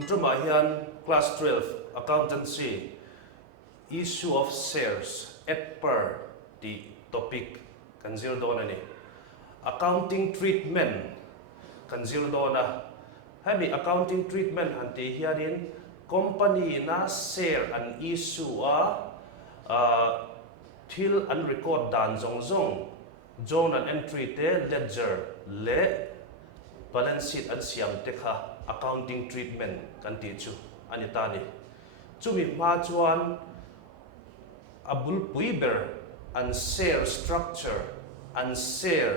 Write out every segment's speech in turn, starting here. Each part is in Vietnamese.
Zumtrama hian class 12 accountancy issue of shares at per the topic kan zir dona ni accounting treatment kan zir dona hemi accounting treatment hanti hianin company na share an issue thil an record dan zong journal entry te ledger le balance sheet an siam te kha accounting treatment kan ti chu anita ni chumi ma chuan abul puiber an share structure an share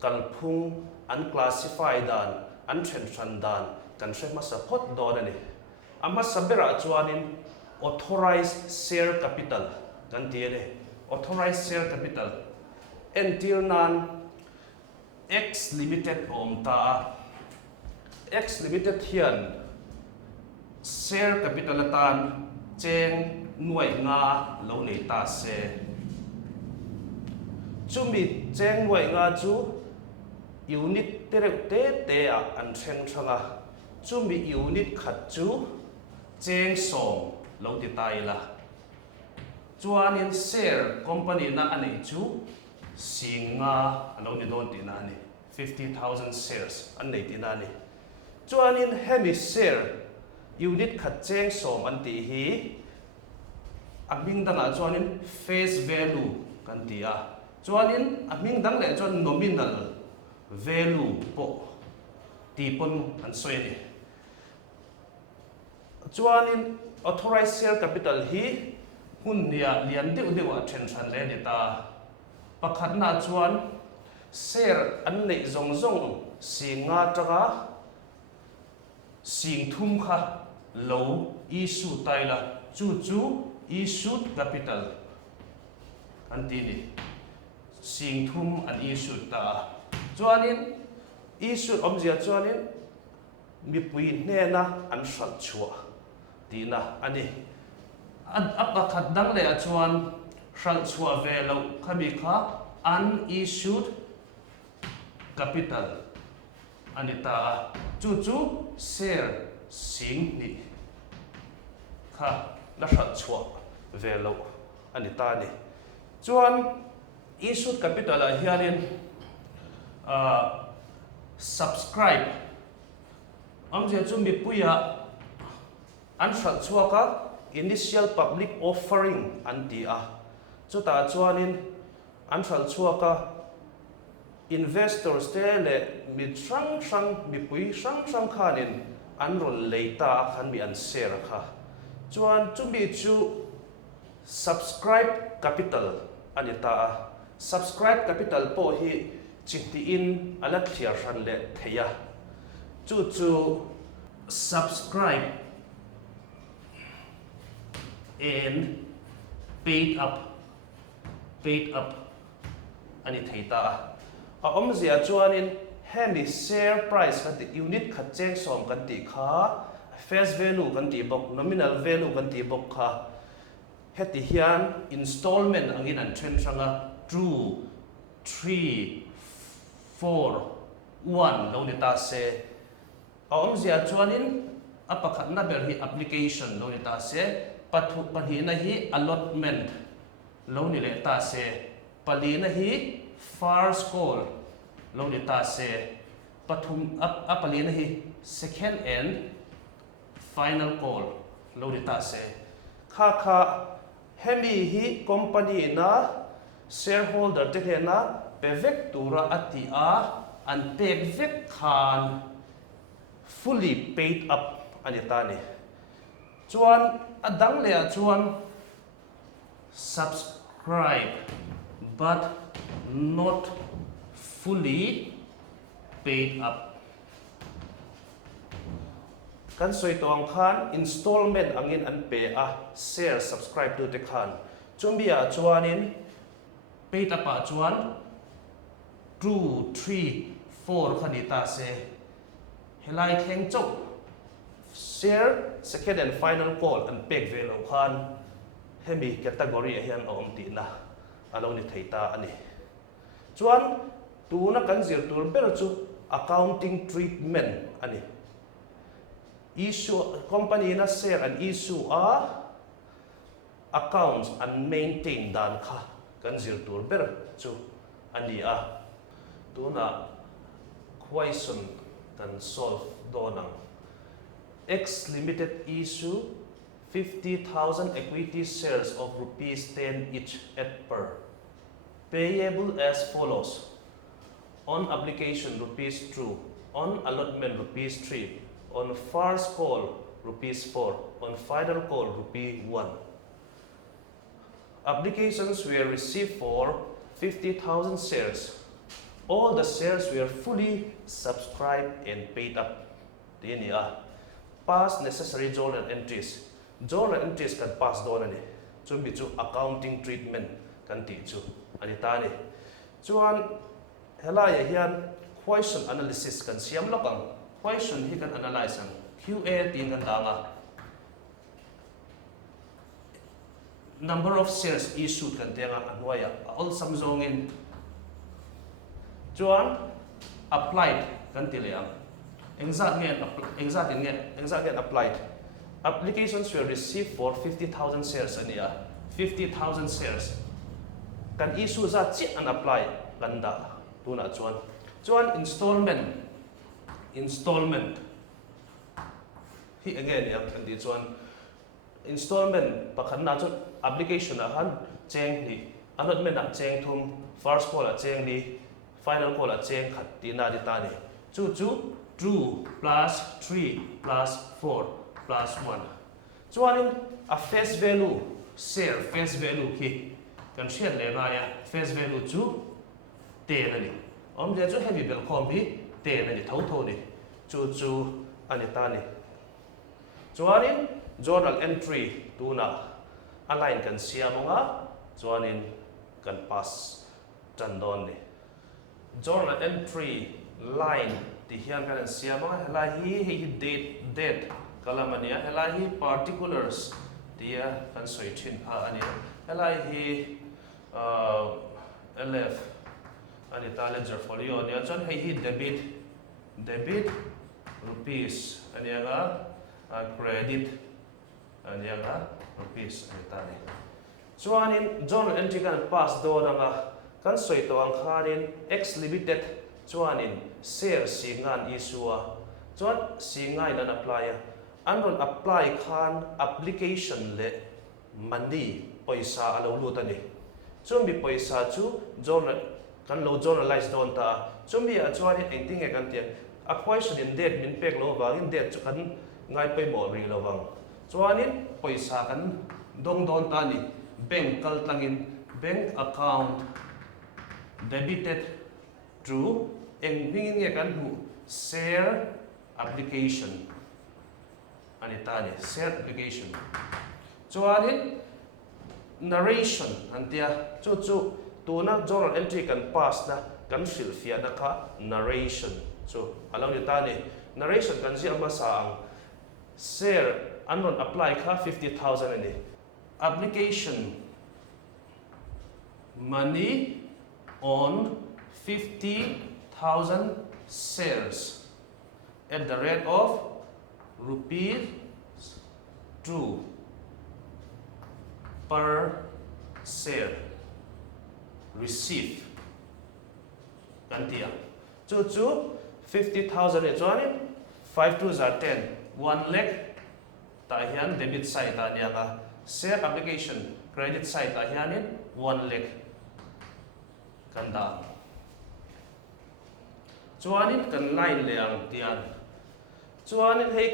kalphung an classify dan an than dan kan hre masa phot don ani ama sabera chuanin authorized share capital kan ti ani authorized share capital entir nan X limited omta X limited hian share capital atan cheng nuai nga lo nei ta se chumi cheng nuai nga chu unit te an theng thanga chumi unit khat chu cheng som lo ti tai la chuanin share company na anei chu singa alo ni don ti na ni 50,000 shares an nei ti na ni chuanin hemi share unit khat cheng som an ti hi aming danga chuanin face value kan ti a chuanin aming dang le chuan nominal value po ti pon an soi ni chuanin authorized share capital hi hun nia lian deuh a then than le ni ta pakhat na chuan share an nei zong singa taka sing thum kha lo issue taila chu issued capital antini sing thum an issued ta chuanin issued object chuanin mi pui hne na an hrat chhuah tina ani an apakhat dang le chuan hrat chhuah ve lo khami kha unissued capital anita chu share sing ni kha la hrat chhuah ve lo anita ni chuan issued capital a hianin subscribe amje chu mi puya an hrat chhuah ka initial public offering an ti a chuta chuanin an hrat chhuah ka investors te le mi sang mi pui sang khanin an rol leita khan mi an share kha chuan chumi chu subscribe capital anita subscribe capital po hi chiti in ala thliar ran le theia chu subscribe and paid up ani theita a omzia chuanin hemi share price kan ti unit khat cheng som kan ti kha face value kan ti bok nominal value kan ti bok kha heti hian installment angin an then thanga 2 3 4 1 lo ni ta se a omzia chuanin apakhat na ber hi application lo ni ta se pathu panhi na hi allotment lo ni le ta se pali na hi first call lo ni ta se pathum apali na hi second and final call lo ni ta se kha hemi hi company na shareholder te hena pevek tura ati a an pevek khan fully paid up anita ni chuan adang le chuan subscribe but not fully paid up kan soi tong khan installment angin an pe a share subscribe to te khan chumbia chuanin paid up a chuan 2 3 4 khanita se helai theng chok share second and final call an pek velo khan hemi category hian om ti na alo ni theita ani chuan tu na kan zirtur ber chu accounting treatment ani issue company na share and issue a accounts and maintain dan kha kan zirtur ber chu ani a tuna question kan solve donang X Limited issue 50,000 equity shares of rupees 10 each at per payable as follows: on application rupees 2, on allotment rupees 3, on first call rupees 4, on final call rupee 1. Applications were received for 50,000 shares. All the shares were fully subscribed and paid up. Theih, pass necessary journal entries. Journal entries can pass doon ani. Chumbi chu accounting treatment kan ti chu ani tani. Chuan helaya hian question analysis kan siam lapang question hi kan analyze ang QA tin kan danga number of shares issued kan tenga anwaya all samzongin chuan applied kan tileang exact ngen applied applications were received for 50,000 shares ania 50,000 shares kan issue za chi an apply kan da tuna chuan installment hi again yang kan di chuan installment pakhan na chu application a han cheng ni allotment a cheng thum first call a cheng ni final call a cheng khat ti na di ta ni chu 2 plus 3 plus 4 plus 1 chuan a face value share face value ki kan share le na ya face value chu 10 ani om je chu heavy bel khom hi 10 ani tho ni chu ani ta ni chuanin journal entry tuna align kan siamonga chuanin kan pass chandon ni journal entry line ti hian kan siamonga hela hi date kalamania hela hi particulars tia kan soichin a ani hela hi lf ani ta ledger folio ni chuan hi debit rupees ani aga credit ani aga rupees ani ta ni chuanin journal entry kan pass do nanga kan soi to ang khanin X Limited chuanin share singan issue chuan singai nan apply anron apply khan application le money paisa alo lutani chumi paisa chu journal kan lo journalize don ta chumi a chuanin engting e kan tian a question in date min pek lo wangin date chu kan ngai pe mo ri lo wang chuanin paisa kan dong don ta ni bank kal tangin bank account debited to engwingin nge kan hu share application ani ta ni share application chuanin narration antia chu tuna journal entry kan pass na kan fill fia na kha narration so alam ni ta ni narration kan si ama sang share anon apply kha 50,000 ani application money on 50,000 shares at the rate of rupees 2 per share received kantia chu 50,000 e chuanin 5 2s are 10 1 lakh ta hian debit side ta nianga share application credit side ta hianin 1 lakh kanda chuanin kan line leang tian chuanin hei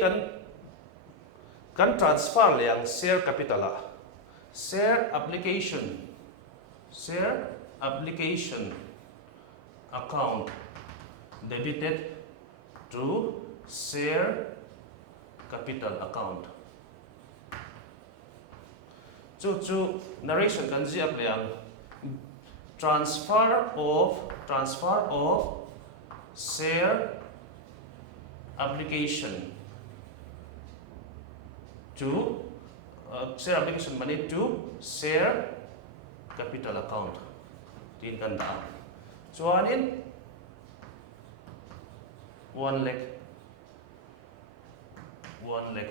kan transfer leang share capital a share application account debited to share capital account chu narration kan ziak leang transfer of share application to share application money to share capital account tin kan da chuanin 1 lakh 1 lakh.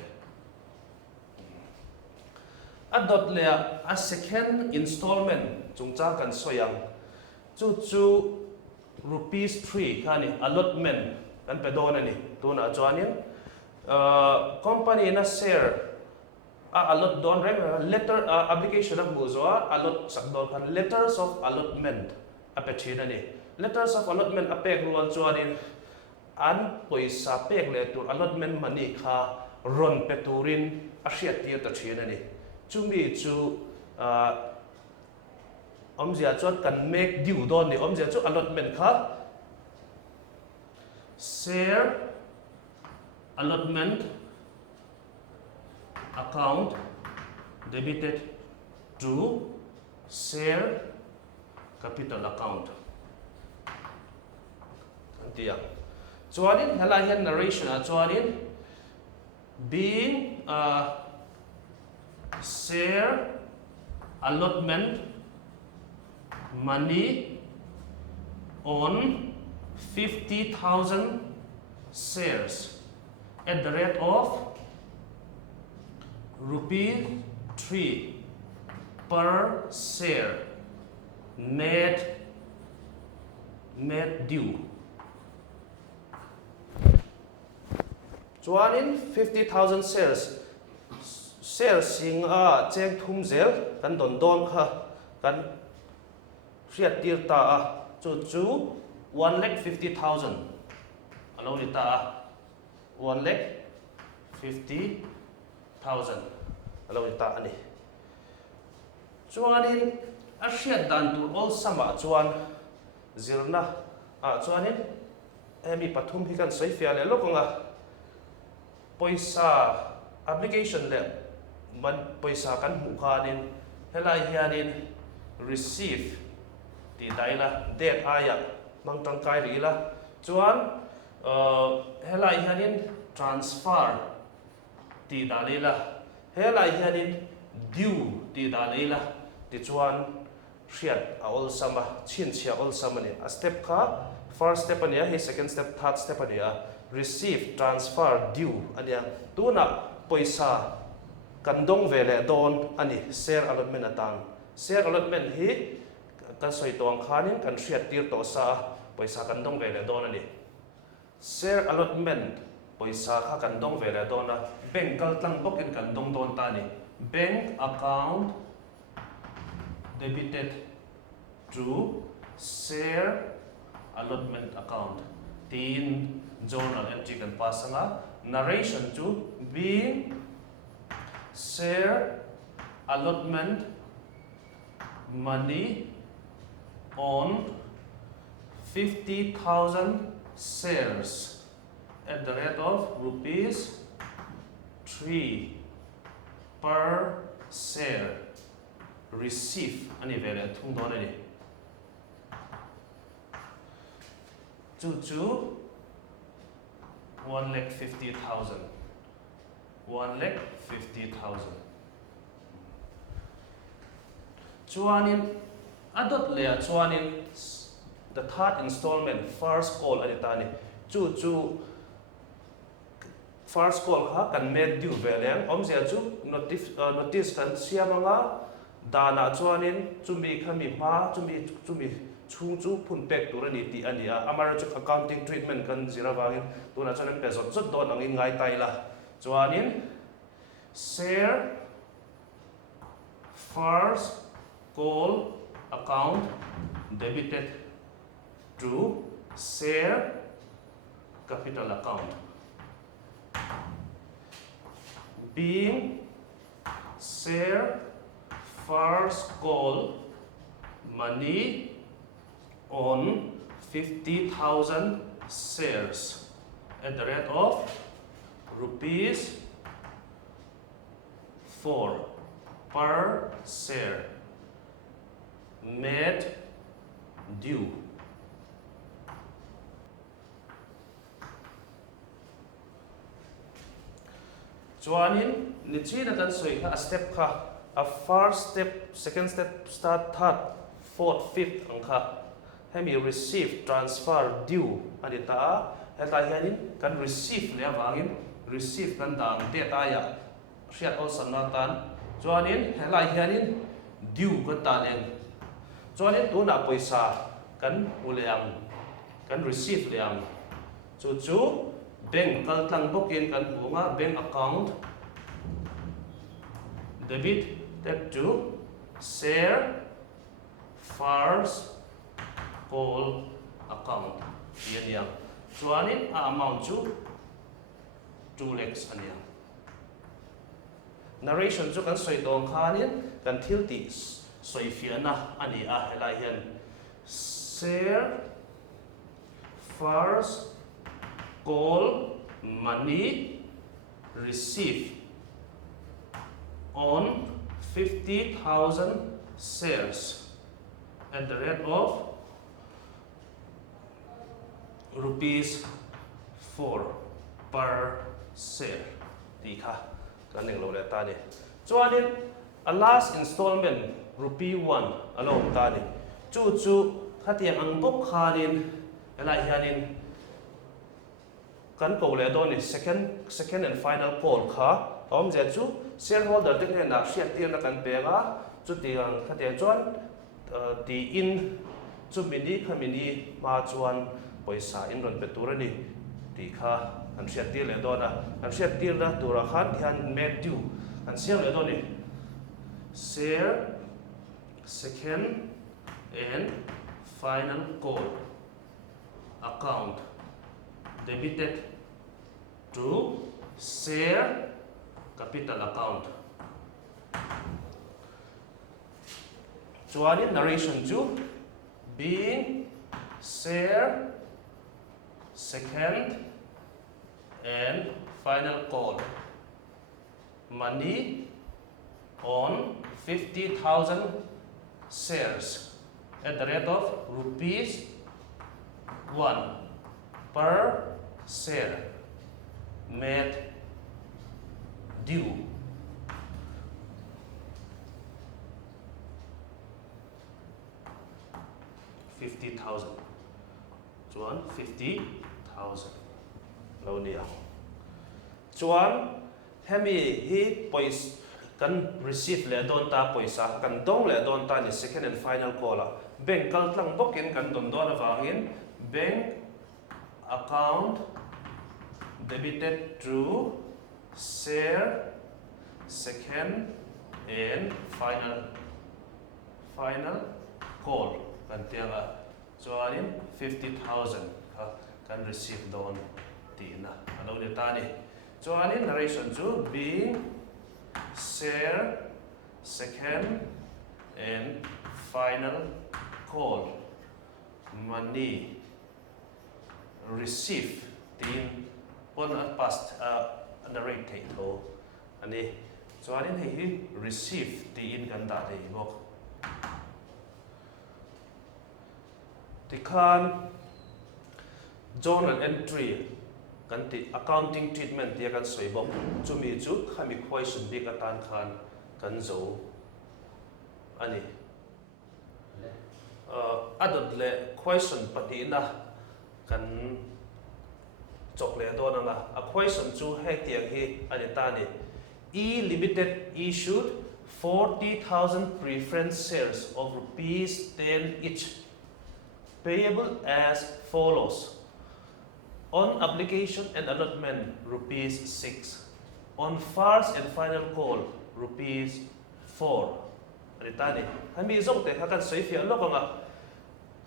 Adot le a second installment chung cha kan soyang chu rupees 3 khani allotment kan pedon ani tuna chuanin company na share allot don letter application of muzoa allot sakdon kan letters of allotment apechin ani letters of allotment apek rual chuanin an poisa pek le tur allotment money kha ron pe turin a hriat tir ta thin ani chumi chu omzia chuan kan make due don ni omzia chu allotment kha share allotment account debited to share capital account. Antiya. Chuanin hala hian narration chuanin being share allotment money on 50,000 shares at the rate of rupee 3 per share made due. Chuanin 50,000 shares sing a cheng thum zel kan don kha kan hriat tir ta chu 1,50,000 alo ni ta 1,50,000 alo ni ta ani chuanin a hriat dan tur all sama chuan zirna chuanin emi pathum hi kan soi fia le lokonga poisa application le man poisa kan mu khanin helai hianin receive ti daila date aya mangtang kai ri la chuan helai hianin transfer ti dalila helai hianin due ti dalila ti chuan hriat a all sama chin chia all sama ni a step kha first step ania hi second step third step ania receive transfer due ania tuna poisa kan dong vele don ani share allotment atang share allotment hi kan soi tong khanin kan hriat tir to sa poisa kan dong vele don ani share allotment poisa kha kan dong vele dona bank kal tlang bokin kan dong don ta ni bank account debited to share allotment account tin journal entry kan pasanga narration to being share allotment money on 50,000 shares at the rate of rupees 3 per share receive ani vele thung don ani chu 1,50,000 1,50,000 chuanin adot le chuanin the third installment first call ani tani chu first call ha kan made due vele omzia chu notice kan siamanga dana chuanin chumi khami ma chumi chung chu phun pek turani ti ania amara chu accounting treatment kan zira wangin tuna chuan pezot chut don angin ngai taila chuanin share first call account debited to share capital account being share first call money on 50,000 shares at the rate of rupees 4 per share made due. Chuanin ni china kan soi kha a step kha a first step second step start third fourth fifth angkha hemi receive transfer due anita heta hianin kan receive le wangin receive kan dang te ta ya hriat also na tan chuanin helai hianin due kan tan eng chuanin tuna poisa kan uliang kan receive liang chu bank kal tlang bokin kan bunga bank account debit that to share first call account yan yang chuanin a amount chu 2 lakhs ania narration chu kan soi tong khanin kan thil ti soi fiana ani a helai hian share first call money received on 50,000 shares at the rate of rupees 4 per share. Tikha kaning lo le ta ni. Chuanin a last installment rupee 1 along ta ni. Chu khatiang ang bok khanin elai hianin kan ko le do ni second and final call kha om je chu shareholder te ne na share tir na kan pe ga chu tiang khate chuan ti in chu mini khamini ma chuan poisa in ron pe turani ti kha an share tir le do na an share tir na tura khan hian Matthew an share le do ni share second and final call account debited to share capital account. Chuanin narration chu being share second and final call money on 50,000 shares at the rate of rupees 1 per share made due $50,000. Chuan 50,000. Lo dia. Chuan hemi hi pois kan receive le don ta poisa kan dong le don ta ni second and final call bank kal tlang bokin kan don don vangin bank account debited to share second and final call kan tianga chuanin 50,000 kan receive don theihna alo de ta ni chuanin narration chu being share second and final call money receive tin on a past narrate tho ani chuanin hei receive tin kan da dei bok tikhan journal entry kan ti accounting treatment dia kan soi bok chumi chu khami question big atan khan kan zo ani adot le question patina kan chok le do na a question chu he tiang hi ani ta ni E Limited issued 40,000 preference shares of rupees 10 each payable as follows. On application and allotment, rupees 6. On first and final call, rupees 4. Ritani. Hami zong te hakan soi fi lo nga.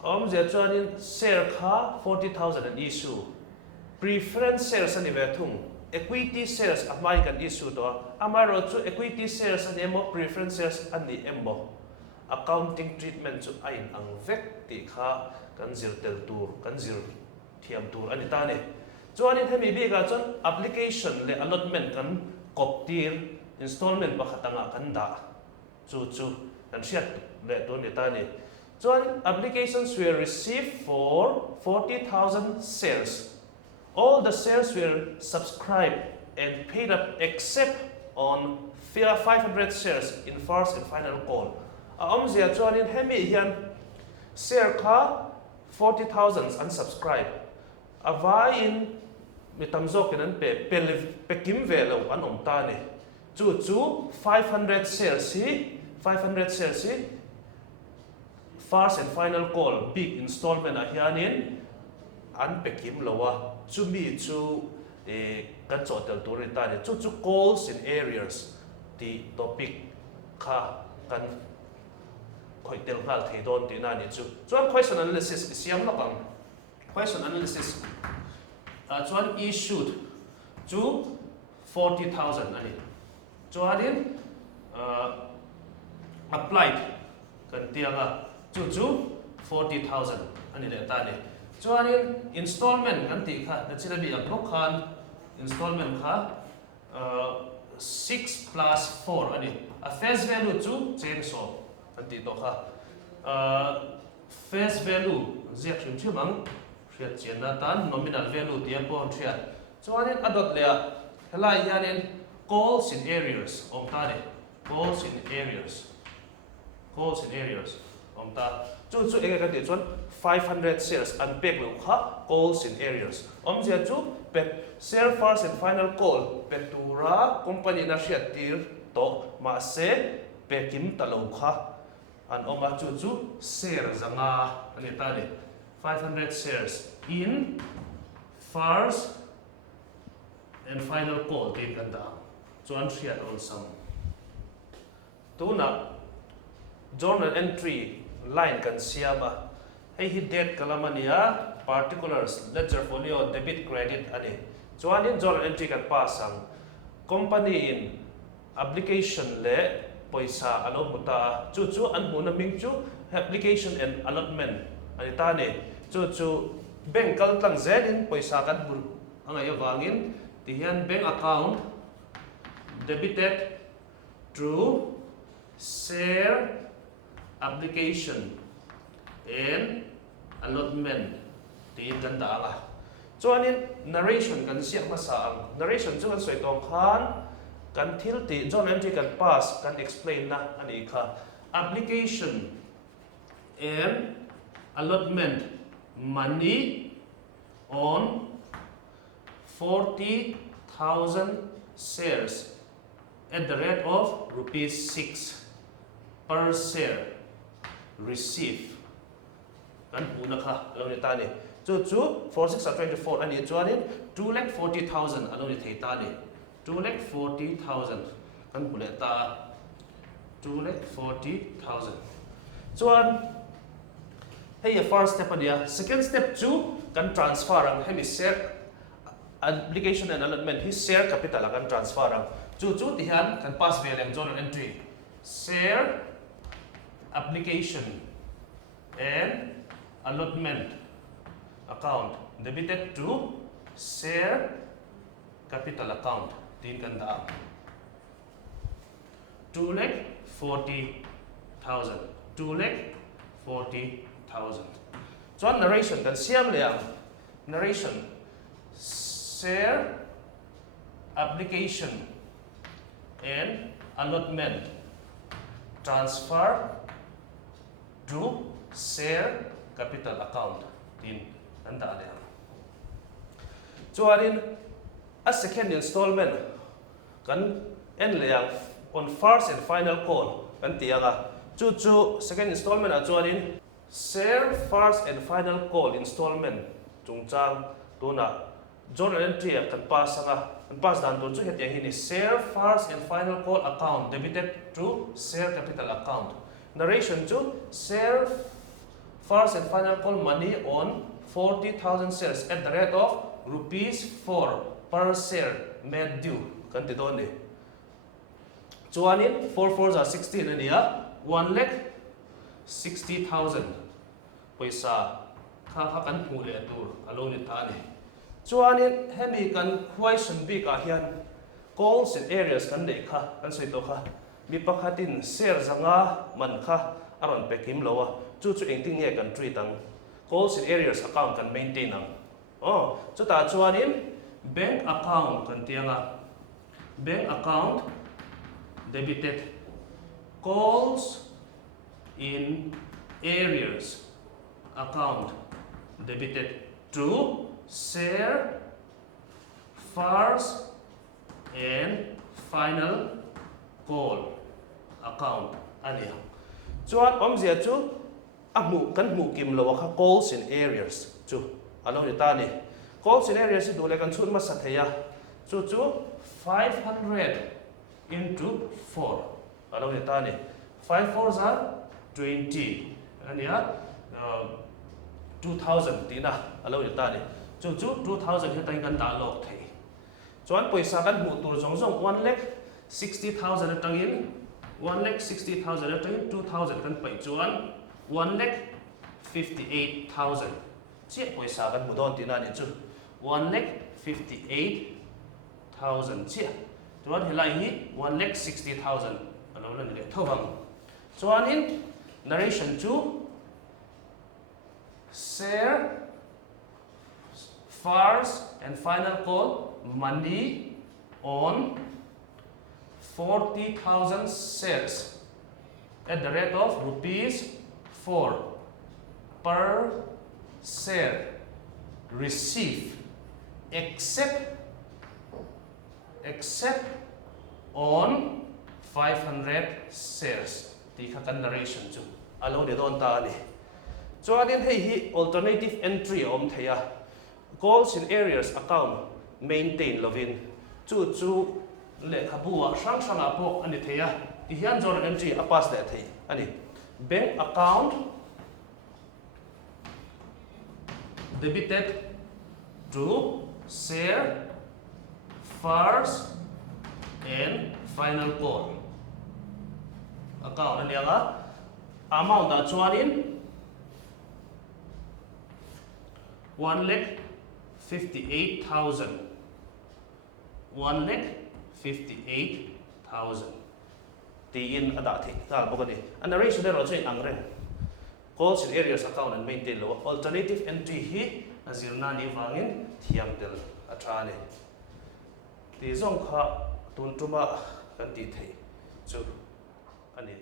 Om je chuanin share kha 40,000 an issue. Preference shares ani ve thung. Equity shares amai kan issue to. Amaro chu equity shares ani mo preference shares ani embo. Accounting treatment chu ain ang vek ti kha kan Zirtirtu kan thiamna ani ta ne chuanin hemi bi ga chon application le allotment kan koptir installment pakhatanga kan da chu kan hriat le to ni ta ne chuan applications were received for 40,000 shares. All the shares were subscribed and paid up except on 500 shares in first and final call. Om zia chuanin hemi hian share kha 40,000 unsubscribed. Avai in mi tam zawkin an pe kim ve lo an om ta ni chu 500 shares hi 500 shares hi first and final call big installment a hianin an pe kim lo wa chu mi chu kan chawtel turin ta ni chu calls in areas ti topic kha kan khoitel ngal thei don ti na ni chuan question analysis siam na pang question analysis chuan issued to 40,000 ani chuanin applied kan tianga chu 40,000 ani le ta ni chuanin installment kan ti kha na chila bi apro khan installment kha 6 plus 4 ani a face value chu chainsaw kan ti to kha face value ziak thim thimang riat chianna tan nominal value ti pon thriat chuanin adot le helai hianin calls in areas om ta ni calls in areas om ta chu ega kan ti chuan 500 shares unpack lo kha calls in areas om zia chu pe share first and final call pe tura company na riat tir to ma se pe kim ta lo kha an oma chu share zanga ani ta ni 500 shares in first and final call tin kan da chuan riat on sum tuna journal entry line kan siama hei hi date kalamania particulars ledger folio debit credit ani chuanin journal entry kan pasang company in application le poisa alo muta chu an huna ming chu application and allotment ani ta ne chu bank kal tlang zenin poisa kan bur angai vangin tihian bank account debited through share application and allotment ti kan da la chuanin narration kan siak ma sa ang narration chu kan soi tong khan kan thil ti journal entry kan pass kan explain na ani kha application and allotment money on 40,000 shares at the rate of rupees 6 per share receive kan huna kha lo ni ta ni chu 4624 ani chuanin 2,40,000 alo ni thei ta ni 2,40,000 kan hule ta 2,40,000 chuan hey first step ania second step chu kan transfer ang hemi share application and allotment his share capital kan transfer ang chu tihan kan pass veleng journal entry share application and allotment account debited to share capital account tin kan da 2,40,000 2,40,000 chuan narration kan siam liang narration share application and allotment transfer to share capital account tin anda liang chuanin a second installment kan en liang on first and final call kan tianga chu second installment a chuanin share first and final call installment chungchang tuna journal entry kan pass dan tu chu hetiang hi share first and final call account debited to share capital account narration chu share first and final call money on 40,000 shares at the rate of rupees 4 per share made due kan ti don ni chuanin 4 4s are 16 ania 1,60,000 paisa kha kan hule tur alo ni ta ni chuanin hemi kan question big a hian calls in areas kan de kha kan soi to kha mi pakhatin share zanga man kha aron pekim lowa chu engting nge kan treat ang calls in areas account kan maintain ang chu ta chuanin bank account kan tianga bank account debited calls in areas account debited to share first and final call account ania chuan omzia chu amu kan mu kim lo kha calls in areas chu alo ni ta ni calls in areas du le kan chun ma sa theya chu 500 into 4 alo ni ta ni 5 4s are 20 ania 2000 tina alo ni ta ni chu 2000 he tai kan da lok thei chuan poisa kan mu tur jong jong 1,60,000 atangin 1,60,000 atangin 2,000 kan pai chuan 1,58,000 chiat poisa kan mu don tina ni chu 1,58,000 chiat chuan helai hi 1,60,000 alo lan le thawang chuan in narration chu share first and final call money on 40,000 shares at the rate of ₹4 per share received except on 500 shares ti khakan narration chu alo de don ta ni chuan in hei hi alternative entry om theia calls in areas account maintain lovin chu le khabua sang sanga po ani theia ti hian journal entry apas le thei ani bank account debited to share first and final call account ani anga amount da chuan in 1,58,000 1,58,000 tin ada thi tal bokani an narration ro chei angre calls in areas account and maintain lo alternative entry hi azirna ni vangin thiamtel athane ti zong kha tuntuma kan ti thei chu ani